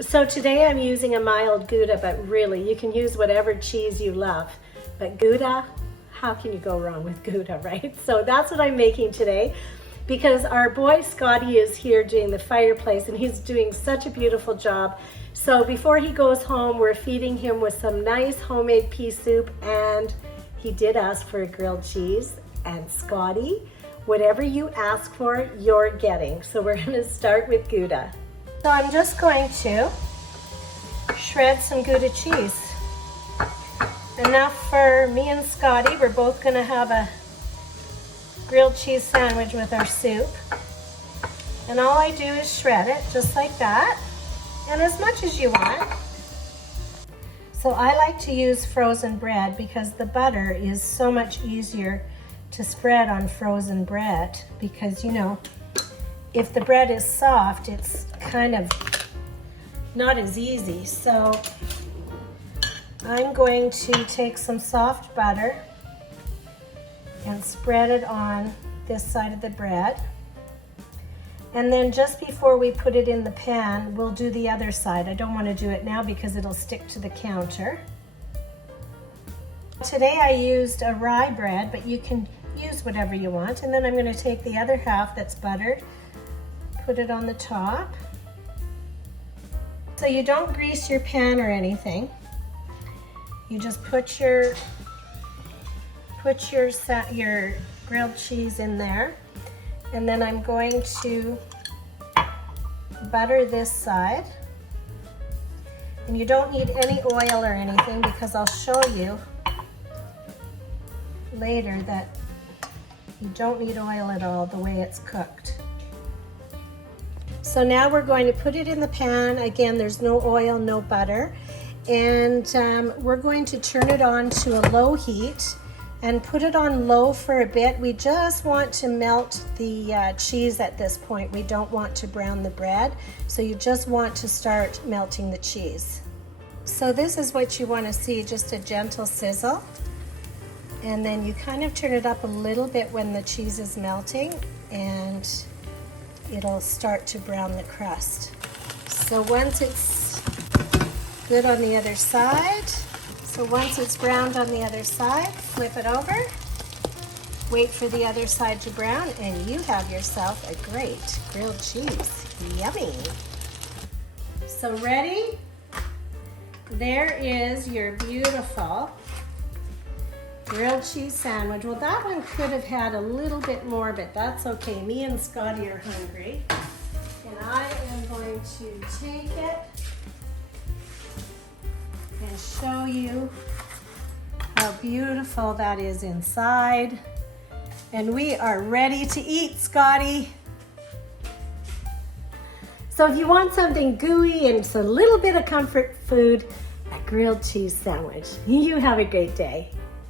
So today I'm using a mild Gouda, but really you can use whatever cheese you love. But Gouda, how can you go wrong with Gouda, right? So that's what I'm making today because our boy Scotty is here doing the fireplace and he's doing such a beautiful job. So before he goes home, we're feeding him with some nice homemade pea soup, and he did ask for a grilled cheese. And Scotty, whatever you ask for, you're getting. So we're gonna start with Gouda. So I'm just going to shred some Gouda cheese. Enough for me and Scotty. We're both gonna have a grilled cheese sandwich with our soup. And all I do is shred it just like that, and as much as you want. So I like to use frozen bread because the butter is so much easier to spread on frozen bread, because you know, if the bread is soft, it's kind of not as easy. So I'm going to take some soft butter and spread it on this side of the bread. And then just before we put it in the pan, we'll do the other side. I don't want to do it now because it'll stick to the counter. Today I used a rye bread, but you can use whatever you want. And then I'm going to take the other half that's buttered, put it on the top. So you don't grease your pan or anything. You just put your grilled cheese in there. And then I'm going to butter this side. And you don't need any oil or anything because I'll show you later that you don't need oil at all the way it's cooked. So now we're going to put it in the pan. Again, there's no oil, no butter. And we're going to turn it on to a low heat and put it on low for a bit. We just want to melt the cheese at this point. We don't want to brown the bread. So you just want to start melting the cheese. So this is what you want to see, just a gentle sizzle. And then you kind of turn it up a little bit when the cheese is melting, and it'll start to brown the crust. So once it's good on the other side, so once it's browned on the other side, flip it over, wait for the other side to brown, and you have yourself a great grilled cheese. Yummy. So ready? There is your beautiful grilled cheese sandwich. Well, that one could have had a little bit more, but that's okay. Me and Scotty are hungry. And I am going to take it and show you how beautiful that is inside. And we are ready to eat, Scotty. So if you want something gooey and it's a little bit of comfort food, a grilled cheese sandwich. You have a great day.